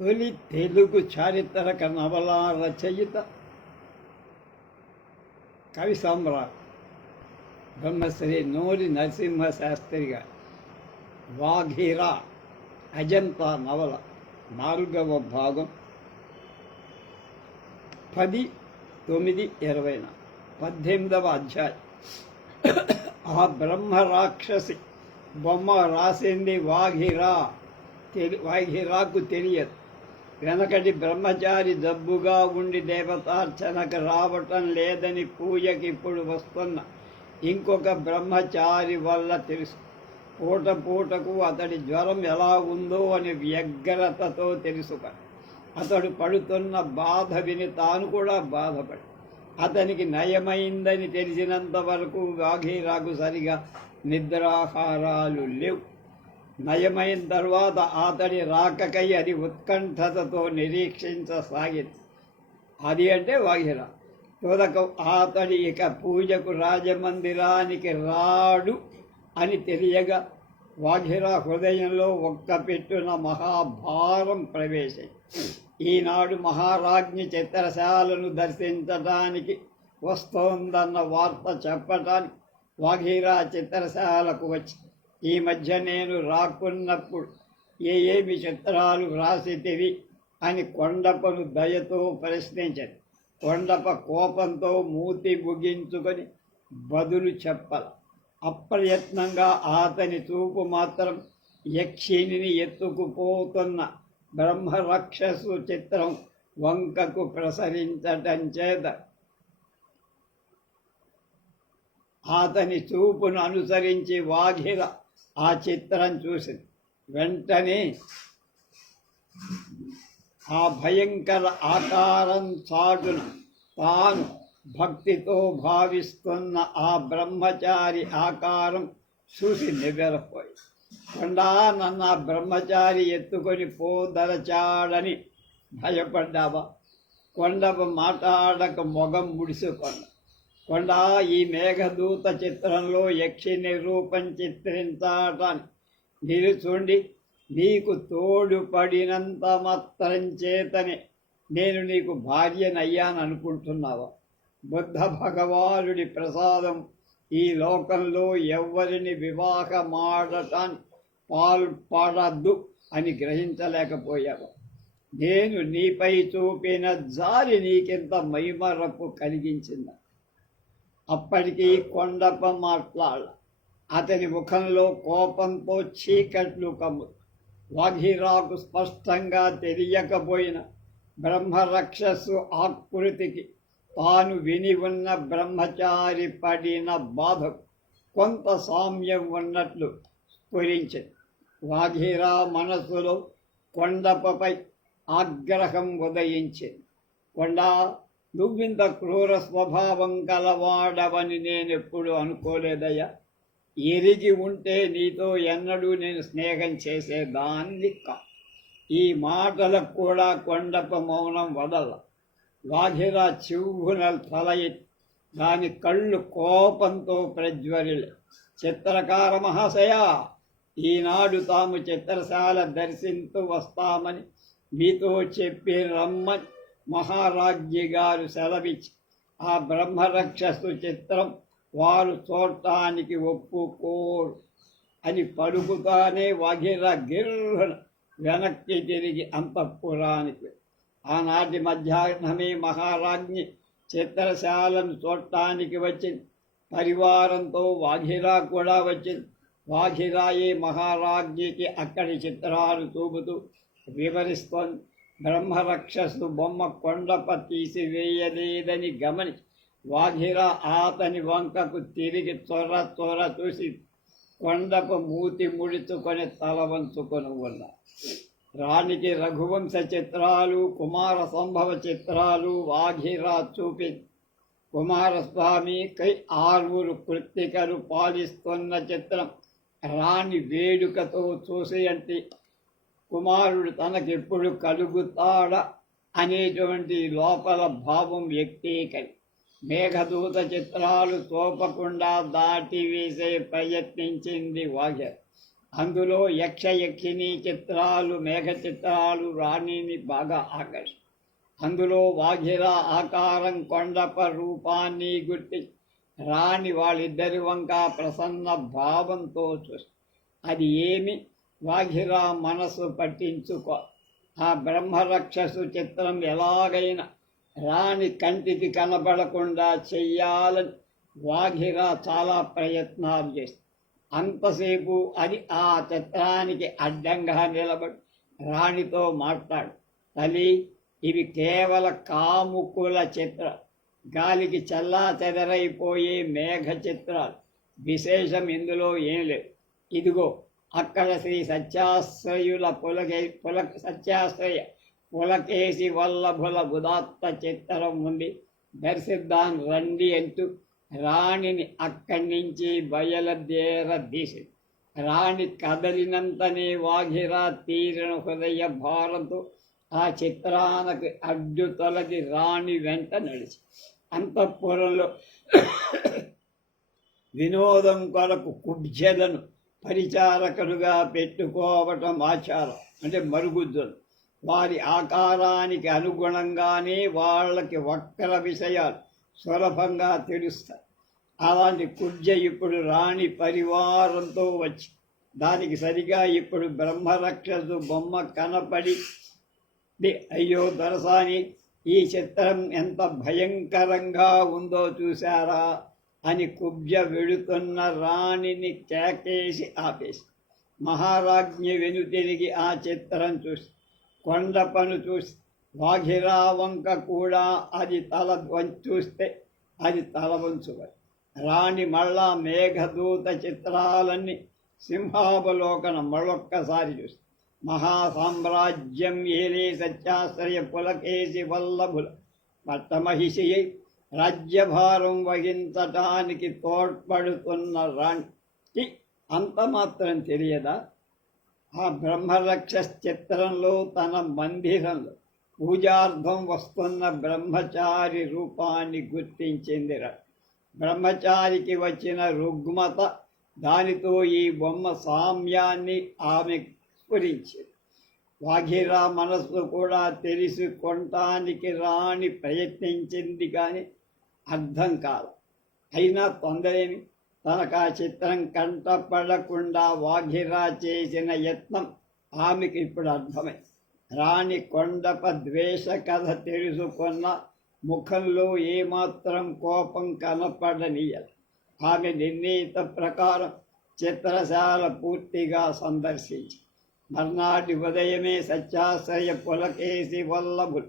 తొలి తెలుగు చారిత్రక నవల రచయిత కవి సామ్రాట్ బ్రహ్మశ్రీ నోరి నరసింహ శాస్త్రిగా గారు వాఘీరా అజంతా నవల నాలుగవ భాగం. పది తొమ్మిది ఇరవై పద్దెనిమిదవ అధ్యాయం. ఆ బ్రహ్మ రాక్షసి బొమ్మ రాసింది వాఘిరా తెలి వాఘిరాకు తెలియదు. వెనకటి బ్రహ్మచారి జబ్బుగా ఉండి దేవతార్చనకు రావటం లేదని పూజకి ఇప్పుడు వస్తున్న ఇంకొక బ్రహ్మచారి వల్ల తెలుసు. పూట పూటకు అతడి జ్వరం ఎలా ఉందో అని వ్యగ్రతతో తెలుసుక అతడు పడుతున్న బాధ విని తాను కూడా బాధపడి అతనికి నయమైందని తెలిసినంత వరకు వాఘీరాకు సరిగా నిద్రాహారాలు లేవు. నయమైన తర్వాత అతడి రాకకై అది ఉత్కంఠతతో నిరీక్షించసాగింది అది అంటే వాహిర. తుదక అతడి ఇక పూజకు రాజమందిరానికి రాడు అని తెలియగా వాఘిరా హృదయంలో ఒక్క పెట్టున మహాభారం ప్రవేశం. ఈనాడు మహారాజ్ఞి చిత్రశాలను దర్శించటానికి వస్తోందన్న వార్త చెప్పటానికి వాఘీరా చిత్రశాలకు వచ్చి ఈ మధ్య నేను రాకున్నప్పుడు ఏ ఏమి చిత్రాలు వ్రాసితివి అని కొండపను దయతో ప్రశ్నించదు కొండప కోపంతో మూతి ముగించుకొని బదులు చెప్పల. అప్రయత్నంగా అతని చూపు మాత్రం యక్షిణిని ఎత్తుకుపోతున్న బ్రహ్మరక్షసు చిత్రం వంకకు ప్రసరించటం చేత అతని చూపును అనుసరించి వాఘిర ఆ చిత్రం చూసింది. వెంటనే ఆ భయంకర ఆకారం చాటున తాను భక్తితో భావిస్తున్న ఆ బ్రహ్మచారి ఆకారం చూసి నివ్వెరపోయి కొండా నన్న ఆ బ్రహ్మచారి ఎత్తుకొని పోదలచాడని భయపడ్డావా? కొండపు మాట్లాడక మొగం ముడిసుకొండ కొండ ఈ మేఘదూత చిత్రంలో యక్షిని రూపం చిత్రించటాన్ని నిలుచుండి నీకు తోడుపడినంత మాత్రం చేతనే నేను నీకు భార్యనయ్యాను అనుకుంటున్నావా బుద్ధ భగవానుడి ప్రసాదం ఈ లోకంలో ఎవరిని వివాహమాడటాన్ని పాల్పడద్దు అని గ్రహించలేకపోయావు. నేను నీపై చూపిన జారి నీకింత మైమరపు కలిగించిందా? అప్పటికి కొండప మాట్లాడ. అతని ముఖంలో కోపంతో చీకట్లు కమ్ము. వాఘిరాకు స్పష్టంగా తెలియకపోయిన బ్రహ్మరక్షస్సు ఆకృతికి తాను విని ఉన్న బ్రహ్మచారి పడిన బాధకు కొంత సామ్యం ఉన్నట్లు స్ఫురించింది. వాఘిరా మనసులో కొండపపై ఆగ్రహం ఉదయించింది. కొండ నువ్వింత క్రూర స్వభావం కలవాడవని నేనెప్పుడు అనుకోలేదయ్యా. ఎరిగి ఉంటే నీతో ఎన్నడూ నేను స్నేహం చేసేదాన్ని కా ఈ మాటలకు కూడా కొండప మౌనం వదల. వాఘిరా చివున తల దాని కళ్ళు కోపంతో ప్రజ్వరిలే. చిత్రకార మహాశయ ఈనాడు తాము చిత్రశాల దర్శించు వస్తామని మీతో చెప్పి రమ్మని మహారాజ్ఞి గారు సెలవిచ్చి ఆ బ్రహ్మరక్షసు చిత్రం వారు చూడటానికి ఒప్పుకోరు అని పలుకుతానే వగిర గిర్రున వెనక్కి తిరిగి అంతఃపురానికి. ఆనాటి మధ్యాహ్నమే మహారాజ్ఞి చిత్రశాలను చూడటానికి వచ్చింది. పరివారంతో వాఘిరా కూడా వచ్చింది. వాఘిరాయే మహారాజ్ఞికి అక్కడి చిత్రాలు చూపుతూ వివరిస్తోంది. బ్రహ్మరక్షసు బొమ్మ కొండప తీసివేయలేదని గమని వాఘిరా ఆతని వంకకు తిరిగి త్వర త్వర చూసి కొండకు మూతి ముడుచుకొని తల వంచుకొని ఉన్నా. రాణికి రఘువంశ చిత్రాలు కుమార సంభవ చిత్రాలు వాఘిరా చూపి కుమారస్వామి కై ఆరుగురు కృత్తికలు పాలిస్తున్న చిత్రం రాణి వేడుకతో చూసి అంటే కుమారుడు తనకెప్పుడు కలుగుతాడా అనేటువంటి లోపల భావం వ్యక్తీకరి. మేఘదూత చిత్రాలు తోపకుండా దాటి వేసే ప్రయత్నించింది వాగ్య అందులో యక్ష యక్షిని చిత్రాలు మేఘ చిత్రాలు రాణిని బాగా ఆకర్షి. అందులో వాఘిర ఆకారం కొండప రూపాన్ని గుర్తి. రాణి వాళ్ళిద్దరి వంక ప్రసన్న భావంతో చూసి. అది ఏమి? వాఘిరా మనసు పట్టించుకో. ఆ బ్రహ్మరక్షసు చిత్రం ఎలాగైనా రాణి కంటికి కనబడకుండా చెయ్యాలని వాఘిరా చాలా ప్రయత్నాలు చేస్తుంది అంతసేపు అది ఆ చిత్రానికి అడ్డంగా నిలబడి రాణితో మాట్లాడు. తల్లి ఇవి కేవల కాముకుల చిత్ర గాలికి చల్లా చెదరైపోయే మేఘ చిత్రాలు విశేషం ఇందులో ఏం లేదు. ఇదిగో అక్కడ శ్రీ సత్యాశ్రయుల పులకే పుల సత్యాశ్రయ పులకేసి వల్లభుల బుధాత్త చిత్రం ఉంది. దర్శిద్దాం రండి అంటూ రాణిని అక్కడి నుంచి బయలుదేర తీసి రాణి కదలినంతనే వాఘిరా తీరిన హృదయ భారంతో ఆ చిత్రానికి అడ్డు తొలగి రాణి వెంట నడిచి అంతఃపురంలో వినోదం కొరకు కుబ్జలను పరిచారకులుగా పెట్టుకోవటం ఆచారం. అంటే మరుగుద్దులు వారి ఆకారానికి అనుగుణంగానే వాళ్ళకి వక్ర విషయాలు సులభంగా తెలుస్తాయి. అలాంటి కుబ్జ ఇప్పుడు రాణి పరివారంతో వచ్చి దానికి సరిగా ఇప్పుడు బ్రహ్మరక్షసు బొమ్మ కనపడి అయ్యో దొరసాని ఈ చిత్రం ఎంత భయంకరంగా ఉందో చూశారా? అని కుబ్జ వెడుతున్న రాణిని కేకేసి ఆపేసి మహారాజ్ఞి వెనుతిరిగి ఆ చిత్రం చూసి కొండపను చూసి వాఘిరా వంక కూడా అది తల చూస్తే అది తల వంచువది రాణి మళ్ళా మేఘదూత చిత్రాలన్నీ సింహావలోకనం మళ్ళొక్కసారి చూసి మహాసామ్రాజ్యం ఏలే సత్యాశ్రయ పులకేసి వల్లభుల పట్టమహిషి రాజ్యభారం వహించటానికి తోడ్పడుతున్న రాంటి అంత మాత్రం తెలియదా? ఆ బ్రహ్మరక్షస్ చిత్రంలో తన మందిరంలో పూజార్థం వస్తున్న బ్రహ్మచారి రూపాన్ని గుర్తించింది బ్రహ్మచారికి వచ్చిన రుగ్మత దానితో ఈ బొమ్మ సామ్యాన్ని ఆమె స్ఫురించింది వాఘిరా మనస్సు కూడా తెలుసుకొనటానికి రాని ప్రయత్నించింది కానీ అర్థం కాదు. అయినా తొందరేమి తనకు ఆ చిత్రం కంటపడకుండా వాఘిరా చేసిన యత్నం ఆమెకి ఇప్పుడు అర్థమై. రాణి కొండప ద్వేష కథ తెలుసుకున్న ముఖంలో ఏమాత్రం కోపం కనపడనీయదు. ఆమె నిర్ణీత ప్రకారం చిత్రశాల పూర్తిగా సందర్శించి మర్నాటి ఉదయమే సత్యాశ్రయ పులకేసి వల్లభులు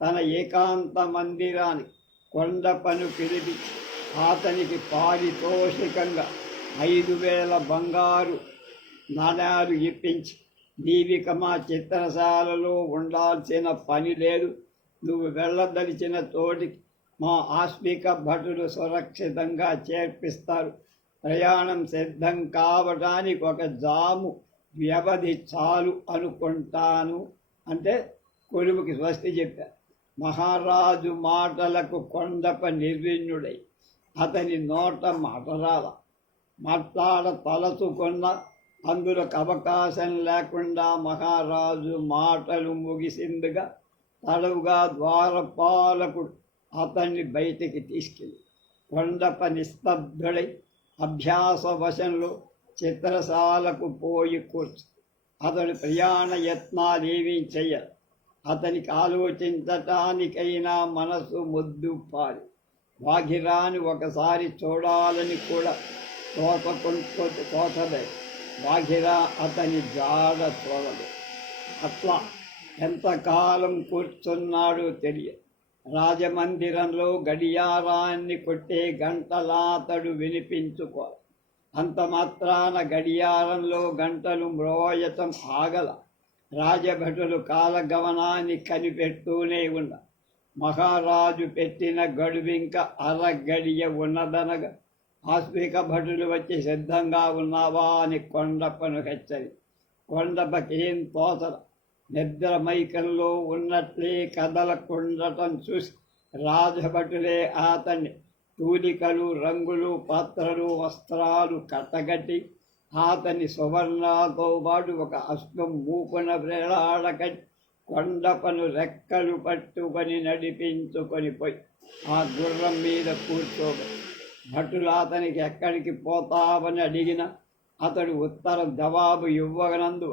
తన ఏకాంత మందిరానికి కొండపను పిలిపి అతనికి పారితోషికంగా ఐదు వేల బంగారు నాణాలు ఇప్పించి నీవిక మా చిత్రశాలలో ఉండాల్సిన పని లేదు. నువ్వు వెళ్ళదలిచిన తోటికి మా ఆస్మిక భటులు సురక్షితంగా చేర్పిస్తారు. ప్రయాణం సిద్ధం కావడానికి ఒక జాము వ్యవధి చాలు అనుకుంటాను. అంటే కొలువుకి స్వస్తి చెప్పారు. మహారాజు మాటలకు కొండప నిర్విణ్యుడై అతని నోట మాటరాల. మాట్లాడ తలచుకున్న అందులోకి అవకాశం లేకుండా మహారాజు మాటలు ముగిసిందిగా తడవుగా ద్వారపాలకుడు అతన్ని బయటికి తీసుకెళ్ళి కొండప నిస్తబ్దుడై అభ్యాస వశంలో చిత్రశాలకు పోయి కూర్చు. అతడు ప్రయాణ యత్నాలేమీ చెయ్యరు అతనికి ఆలోచించటానికైనా మనసు ముద్దు పారి వాఘిరాని ఒకసారి చూడాలని కూడా తోచకుంటూ తోచలే వాఘిరా అతని జాడ చూడదు. అట్లా ఎంతకాలం కూర్చున్నాడో తెలియదు. రాజమందిరంలో గడియారాన్ని కొట్టే గంటలాతడు వినిపించుకో అంత మాత్రాన గడియారంలో గంటలు మ్రోయటం ఆగల. రాజభటులు కాలగమనాన్ని కనిపెడుతూనే ఉన్న మహారాజు పెట్టిన గడువింక అరగడియ ఉన్నదనగా. ఆస్మిక భటులు వచ్చి సిద్ధంగా ఉన్నావా అని కొండప్పను హెచ్చరి. కొండపకేం తోతల నిద్ర మైకల్లో ఉన్నట్లే కదలకుండటం చూసి రాజభటులే అతన్ని తూలికలు రంగులు పాత్రలు వస్త్రాలు కట్టగట్టి అతని సువర్ణతో పాటు ఒక అశ్వం మూపున వేలాడక కొండపను రెక్కలు పట్టుకొని నడిపించుకొని పోయి ఆ గుర్రం మీద కూర్చోబడి భటులు అతనికి ఎక్కడికి పోతావని అడిగిన అతడు ఉత్తర జవాబు ఇవ్వగనందు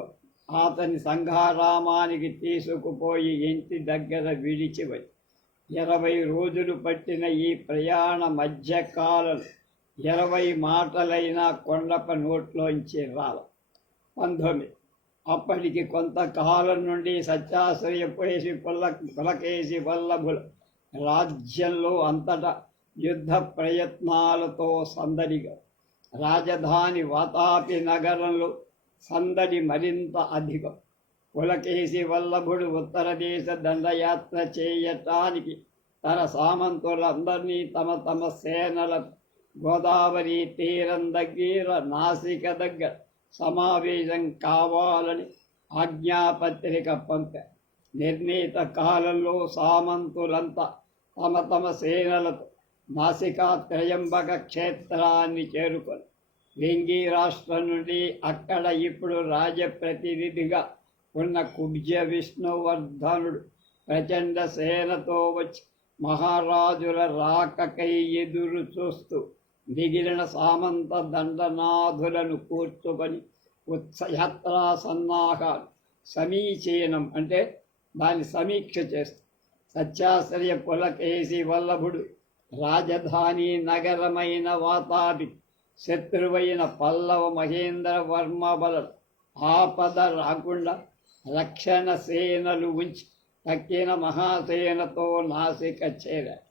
అతని సంఘారామానికి తీసుకుపోయి ఇంటి దగ్గర విడిచివై ఇరవై రోజులు పట్టిన ఈ ప్రయాణ మధ్యకాలం ఇరవై మాటలైనా కొండప నోట్లోంచి రాల పంతొమ్మిది. అప్పటికి కొంతకాలం నుండి సత్యాశ్రయపోయేసి పుల్ల పులకేసి వల్లభుల రాజ్యంలో అంతటా యుద్ధ ప్రయత్నాలతో సందడిగా. రాజధాని వాతాపి నగరంలో సందడి మరింత అధికం. పులకేసి వల్లభుడు ఉత్తర దేశ దండయాత్ర చేయటానికి తన సామంతులందరినీ తమ తమ సేనల గోదావరి తీరం దగ్గర నాసిక దగ్గర సమావేశం కావాలని ఆజ్ఞాపత్రిక పంపారు నిర్ణీత కాలంలో సామంతులంతా తమ తమ సేనలతో నాసికా త్రయంబక క్షేత్రాన్ని చేరుకొని వెంగీ రాష్ట్రం నుండి అక్కడ ఇప్పుడు రాజప్రతినిధిగా ఉన్న కుబ్జ విష్ణువర్ధనుడు ప్రచండ సేనతో వచ్చి మహారాజుల రాకకై ఎదురు చూస్తూ మిగిలిన సామంత దండనాథులను కూర్చుకొని ఉత్సయాత్రా సన్నాహాలు సమీచీనం అంటే దాన్ని సమీక్ష చేస్తూ సత్యాశ్రయ పులకేసి వల్లభుడు రాజధాని నగరమైన వాతాపి శత్రువైన పల్లవ మహేంద్ర వర్మ బల ఆపద రాకుండా రక్షణ సేనలు ఉంచి తక్కిన మహాసేనతో నాసిక చేరారు.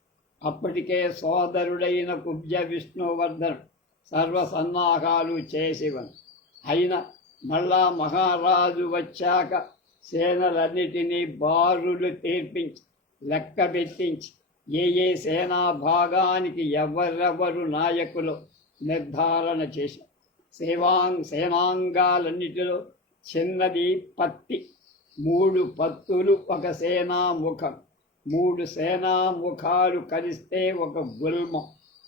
అప్పటికే సోదరుడైన కుబ్జ విష్ణువర్ధన్ సర్వ సన్నాహాలు చేసివను అయినా మళ్ళా మహారాజు వచ్చాక సేనలన్నిటినీ బారులు తీర్పించి లెక్క పెట్టించి ఏ ఏ సేనా భాగానికి ఎవరెవరు నాయకులు నిర్ధారణ చేశారు సేవాంగ్ సేనాంగాలన్నిటిలో చిన్నది పత్తి మూడు పత్తులు ఒక సేనా ముఖం. మూడు సేనా ముఖాలు కలిస్తే ఒక గుల్మం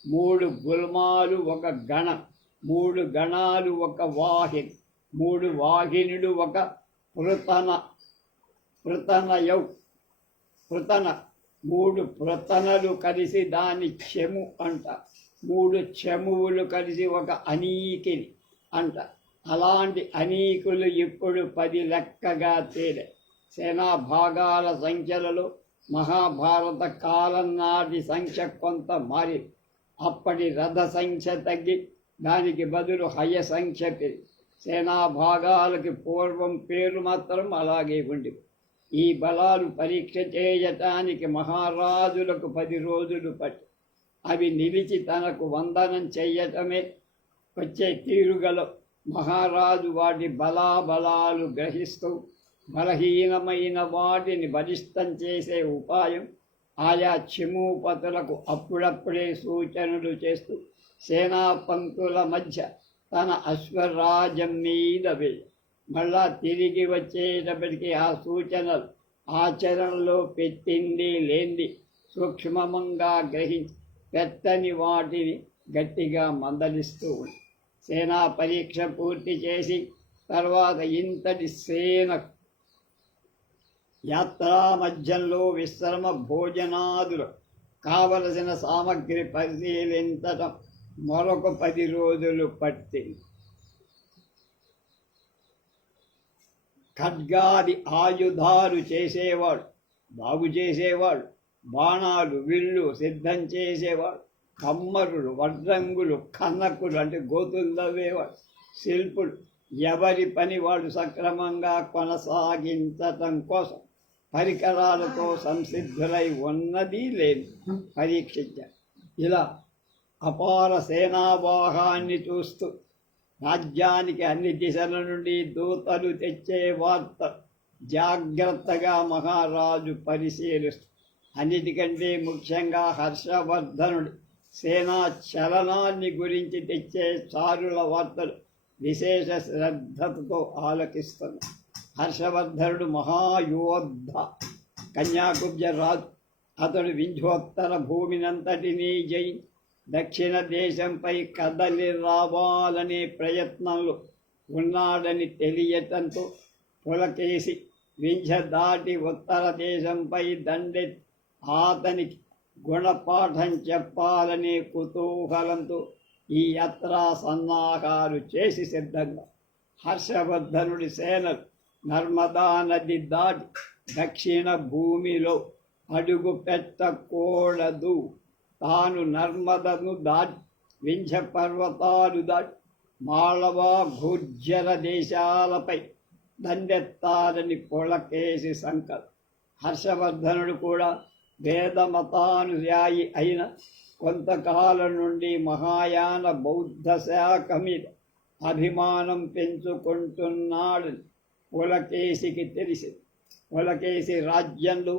మూడు గుల్మాలు ఒక గణ మూడు గణాలు ఒక వాహిని మూడు వాహినులు ఒక పృతన పృతనయౌ పృతన. మూడు పృతనలు కలిసి దాని చెము అంట మూడు చెమువులు కలిసి ఒక అనీకిని అంట. అలాంటి అనీకులు ఇప్పుడు పది లెక్కగా తేలే. సేనా భాగాల సంఖ్యలలో మహాభారత కాలం నాటి సంఖ్య కొంత మారి అప్పటి రథ సంఖ్య తగ్గి దానికి బదులు హయ సంఖ్య పెరిగి సేనా భాగాలకి పూర్వం పేరు మాత్రం అలాగే ఉండి ఈ బలాలు పరీక్ష చేయటానికి మహారాజులకు పది రోజులు పట్టి అవి నిలిచి తనకు వందనం చెయ్యటమే వచ్చే తీరుగల మహారాజు వాటి బలాబలాలు గ్రహిస్తూ బలహీనమైన వాటిని బలిష్టం చేసే ఉపాయం ఆయా చిమూపతులకు అప్పుడప్పుడే సూచనలు చేస్తూ సేనాపంతుల మధ్య తన అశ్వరాజం మీద వేయి. మళ్ళా తిరిగి వచ్చేటప్పటికి ఆ సూచనలు ఆచరణలో పెట్టింది లేంది సూక్ష్మంగా గ్రహించి పెత్తని వాటిని గట్టిగా మందలిస్తూ ఉంది. సేనా పరీక్ష పూర్తి చేసి తర్వాత ఇంతటి సేన యాత్రా మధ్యంలో విశ్రమ భోజనాదులు కావలసిన సామగ్రి పరిశీలించటం మరొక పది రోజులు పట్టింది. ఖడ్గాది ఆయుధాలు చేసేవాడు బాగు చేసేవాడు బాణాలు విల్లు సిద్ధం చేసేవాడు కమ్మరులు వడ్రంగులు కన్నకులు అంటే గోతులు తవ్వేవాడు శిల్పులు ఎవరి పని వాడు సక్రమంగా కొనసాగించటం కోసం పరికరాలతో సంసిద్ధులై ఉన్నది లేదు పరీక్షించ ఇలా అపార సేనాభాగాన్ని చూస్తూ రాజ్యానికి అన్ని దిశల నుండి దూతలు తెచ్చే వార్త జాగ్రత్తగా మహారాజు పరిశీలిస్తూ అన్నిటికంటే ముఖ్యంగా హర్షవర్ధనుడు సేనా చలనాన్ని గురించి తెచ్చే చారుల వార్తలు విశేష శ్రద్ధతో ఆలకిస్తుంది హర్షవర్ధనుడు మహాయోద్ధ. కన్యాకుబ్జ రాజు అతడు వింధ్యోత్తర భూమినంతటినీ జై దక్షిణ దేశంపై కదలి రావాలనే ప్రయత్నంలో ఉన్నాడని తెలియటంతో పులకేసి వింధ్య దాటి ఉత్తర దేశంపై దండెత్తి అతనికి గుణపాఠం చెప్పాలనే కుతూహలంతో ఈ యాత్రా సన్నాహాలు చేసి సిద్ధంగా హర్షవర్ధనుడి సేనలు నర్మదా నది దాటి దక్షిణ భూమిలో అడుగు పెట్టకూడదు తాను నర్మదను దాటి వింఛ పర్వతాలు దాటి మాళవా గుర్జర దేశాలపై దండెత్తాలని పొళకేసి శంకర్ హర్షవర్ధనుడు కూడా వేదమతానుయాయి అయిన కొంతకాలం నుండి మహాయాన బౌద్ధ శాఖ మీద అభిమానం పెంచుకుంటున్నాడు. పులకేశికి తెలిసి పులకేశి రాజ్యంలో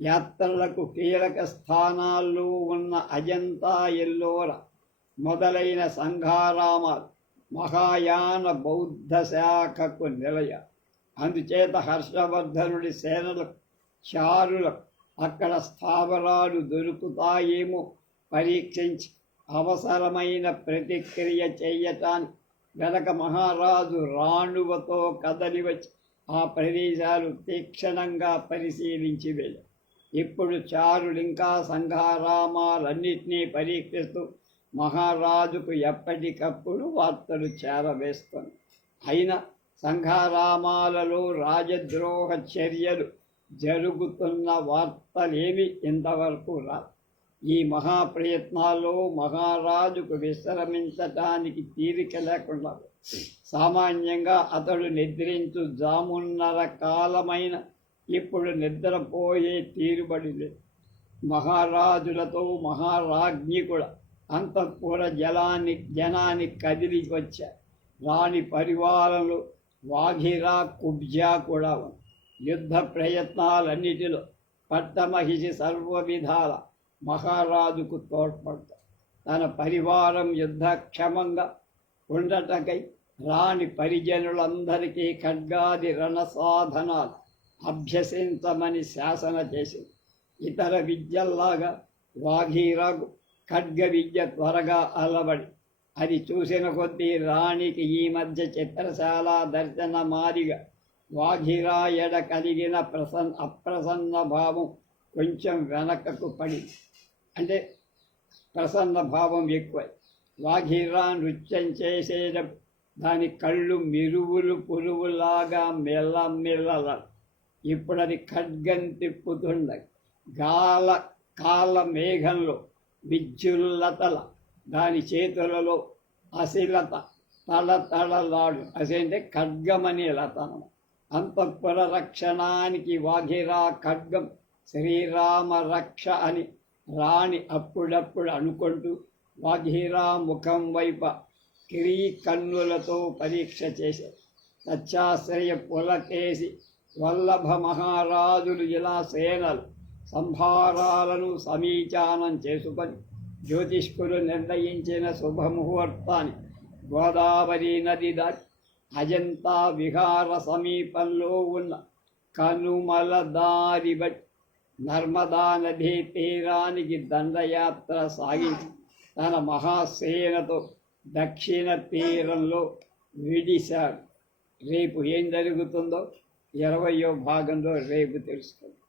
యాత్రలకు కీలక స్థానాల్లో ఉన్న అజంతా ఎల్లోర మొదలైన సంఘారామాలు మహాయాన బౌద్ధ శాఖకు నిలయ. అందుచేత హర్షవర్ధనుడి సేనలకు చారులకు అక్కడ స్థావరాలు దొరుకుతాయేమో పరీక్షించి అవసరమైన ప్రతిక్రియ చేయటానికి వెనక మహారాజు రాణువతో కదలి వచ్చి ఆ ప్రదేశాలు తీక్షణంగా పరిశీలించి వెళ్ళారు ఇప్పుడు చారులింకా సంఘారామాలన్నింటినీ పరీక్షిస్తూ మహారాజుకు ఎప్పటికప్పుడు వార్తలు చేరవేస్తుంది అయినా సంఘారామాలలో రాజద్రోహ చర్యలు జరుగుతున్న వార్తలేమి ఇంతవరకు రా ఈ మహాప్రయత్నాల్లో మహారాజుకు విశ్రమించటానికి తీరిక లేకుండా సామాన్యంగా అతడు నిద్రించు జామున్నర కాలమైన ఇప్పుడు నిద్రపోయే తీరుబడిలే మహారాజులతో మహారాజ్ఞి కూడా అంతఃపుర జలాన్ని జనాన్ని కదిలి వచ్చారు రాణి పరివారంలో వాఘిరా కుబ్జా కూడా యుద్ధ ప్రయత్నాలన్నిటిలో పట్టమహిషి సర్వ విధాల మహారాజుకు తోడ్పడతారు తన పరివారం యుద్ధక్షమంగా ఉండటకై రాణి పరిజనులందరికీ ఖడ్గాది రణసాధనాలు అభ్యసించమని శాసన చేసింది. ఇతర విద్యల్లాగా వాఘీరాకు ఖడ్గ విద్య త్వరగా అలవడి. అది చూసిన కొద్దీ రాణికి ఈ మధ్య చిత్రశాల దర్శన మాదిగా వాఘిరాయడ కలిగిన ప్రసన్న అప్రసన్న భావం కొంచెం వెనకకు పడి. అంటే ప్రసన్న భావం ఎక్కువ. వాఘిరా నృత్యం చేసేటప్పుడు దాని కళ్ళు మిరువులు పురువులాగా మెల్లమెల్లల ఇప్పుడు అది ఖడ్గం తిప్పుతుండ గాల కాల మేఘంలో విద్యుల్లతల దాని చేతులలో అశిలత తళతళలాడు అంటే ఖడ్గమనే లతనం. అంతఃపుర రక్షణానికి వాఘిరా ఖడ్గం శ్రీరామ రక్ష అని రాణి అప్పుడప్పుడు అనుకుంటూ వాఘీరా ముఖం వైప కిరీ కన్నులతో పరీక్ష చేశారు సత్యాశ్రయ పులకేసి వల్లభ మహారాజులు ఇలా సేనలు సంభారాలను సమీచానం చేసుకొని జ్యోతిష్కులు నిర్ణయించిన శుభముహూర్తాన్ని గోదావరి నది దాటి అజంతా విహార సమీపంలో ఉన్న కనుమల దారి బట్టి నర్మదా నదీ తీరానికి దండయాత్ర సాగించి తన మహాసేనతో దక్షిణ తీరంలో విడిశాడు రేపు ఏం జరుగుతుందో ఇరవయో భాగంలో రేపు తెలుసుకుందాం.